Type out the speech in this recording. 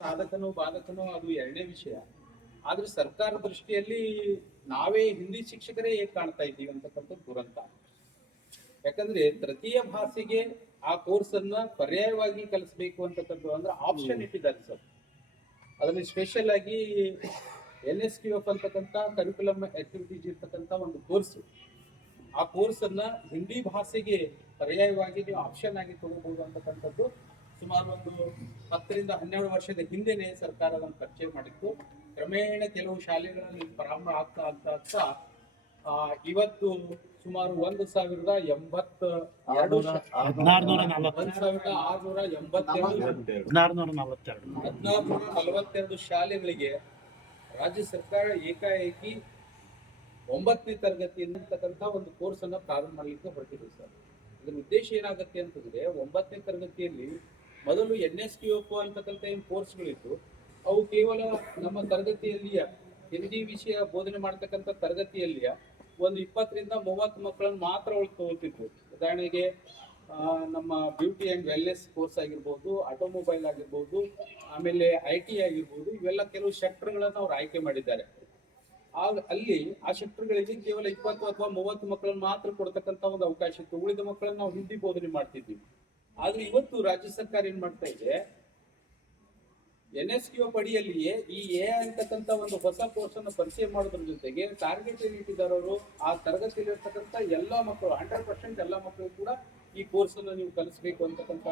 ಸಾಧಕನೋ ಬಾಧಕನೋ ಅದು ಎರಡನೇ ವಿಷಯ. ಆದ್ರೆ ಸರ್ಕಾರ ದೃಷ್ಟಿಯಲ್ಲಿ ನಾವೇ ಹಿಂದಿ ಶಿಕ್ಷಕರೇ ಹೇಗೆ ಕಾಣ್ತಾ ಇದ್ದೀವಿ ಅಂತಕ್ಕಂಥದ್ದು ದುರಂತ. ಯಾಕಂದ್ರೆ ತೃತೀಯ ಭಾಷೆಗೆ ಆ ಕೋರ್ಸ್ ಅನ್ನ ಪರ್ಯಾಯವಾಗಿ ಕಲಿಸಬೇಕು ಅಂತಕ್ಕಂಥ ಅಂದ್ರೆ ಆಪ್ಷನ್ ಇಟ್ಟಿದ್ದಾರೆ ಸರ್. ಅದರಲ್ಲಿ ಸ್ಪೆಷಲ್ ಆಗಿ NSQF ಅಂತಕ್ಕಂಥ ಕರಿಕ್ಯುಲಮ್ ಆಕ್ಟಿವಿಟೀಸ್ ಇರ್ತಕ್ಕಂಥ ಒಂದು ಕೋರ್ಸ್. ಆ ಕೋರ್ಸ್ ಅನ್ನ ಹಿಂದಿ ಭಾಷೆಗೆ ಪರ್ಯಾಯವಾಗಿ ನೀವು ಆಪ್ಷನ್ ಆಗಿ ತಗೋಬಹುದು ಅಂತಕ್ಕಂಥದ್ದು ಸುಮಾರು ಒಂದು 10 ರಿಂದ 12 ವರ್ಷದ ಹಿಂದೆನೆ ಸರ್ಕಾರ ಅದನ್ನು ಪರಿಚಯ ಮಾಡಿತ್ತು. ಕ್ರಮೇಣ ಕೆಲವು ಶಾಲೆಗಳಲ್ಲಿ ಪ್ರಾರಂಭ ಆಗ್ತಾ ಆಗ್ತಾ ಆಗ್ತಾ ಇವತ್ತು ಸುಮಾರು 1642 ಶಾಲೆಗಳಿಗೆ ರಾಜ್ಯ ಸರ್ಕಾರ ಏಕಾಏಕಿ 9ನೇ ತರಗತಿಯಂತಕ್ಕಂಥ ಒಂದು ಕೋರ್ಸ್ ಅನ್ನ ಪ್ರಾರಂಭ ಮಾಡಲಿಕ್ಕೆ ಹೊರಟಿದೆ ಸರ್. ಇದರ ಉದ್ದೇಶ ಏನಾಗುತ್ತೆ ಅಂತಂದ್ರೆ 9ನೇ ತರಗತಿಯಲ್ಲಿ ಮೊದಲು NSQF ಅಂತಕ್ಕಂಥ ಏನು ಕೋರ್ಸ್ಗಳಿತ್ತು ಅವು ಕೇವಲ ನಮ್ಮ ತರಗತಿಯಲ್ಲಿಯ ಹಿಂದಿ ವಿಷಯ ಬೋಧನೆ ಮಾಡ್ತಕ್ಕಂಥ ತರಗತಿಯಲ್ಲಿಯ ಒಂದು 20 ರಿಂದ 30 ಮಕ್ಕಳನ್ನು ಮಾತ್ರ ತಗೊಳ್ತಿದ್ರು. ಉದಾಹರಣೆಗೆ ನಮ್ಮ ಬ್ಯೂಟಿ ಆ್ಯಂಡ್ ವೆಲ್ನೆಸ್ ಕೋರ್ಸ್ ಆಗಿರ್ಬೋದು, ಆಟೋಮೊಬೈಲ್ ಆಗಿರ್ಬೋದು, ಆಮೇಲೆ IT ಆಗಿರ್ಬೋದು, ಇವೆಲ್ಲ ಕೆಲವು ಸೆಕ್ಟರ್ಗಳನ್ನು ಅವ್ರು ಆಯ್ಕೆ ಮಾಡಿದ್ದಾರೆ. ಅಲ್ಲಿ ಆ ಸೆಕ್ಟರ್ಗಳಿಗೆ ಕೇವಲ 20 ಅಥವಾ 30 ಮಕ್ಕಳನ್ನು ಮಾತ್ರ ಕೊಡ್ತಕ್ಕಂಥ ಒಂದು ಅವಕಾಶ ಇತ್ತು. ಉಳಿದ ಮಕ್ಕಳನ್ನು ನಾವು ಹಿಂದಿ ಬೋಧನೆ ಮಾಡ್ತಿದ್ವಿ. ಆದ್ರೆ ಇವತ್ತು ರಾಜ್ಯ ಸರ್ಕಾರ ಏನ್ ಮಾಡ್ತಾ ಇದೆ, NSQF ಅಡಿಯಲ್ಲಿಯೇ ಈ ಅಂತಕ್ಕಂಥ ಒಂದು ಹೊಸ ಕೋರ್ಸ್ ಅನ್ನು ಪರಿಚಯ ಮಾಡೋದ್ರ ಜೊತೆಗೆ ಟಾರ್ಗೆಟ್ ಏನ್ ಇಟ್ಟಿದ್ದಾರೆ ಅವರು, ಆ ತರಗತಿಯಲ್ಲಿ ಇರ್ತಕ್ಕಂಥ ಎಲ್ಲಾ ಮಕ್ಕಳು 100% ಎಲ್ಲ ಮಕ್ಕಳು ಕೂಡ ಈ ಕೋರ್ಸ್ ಅನ್ನು ನೀವು ಕಲಿಸಬೇಕು ಅಂತಕ್ಕಂಥ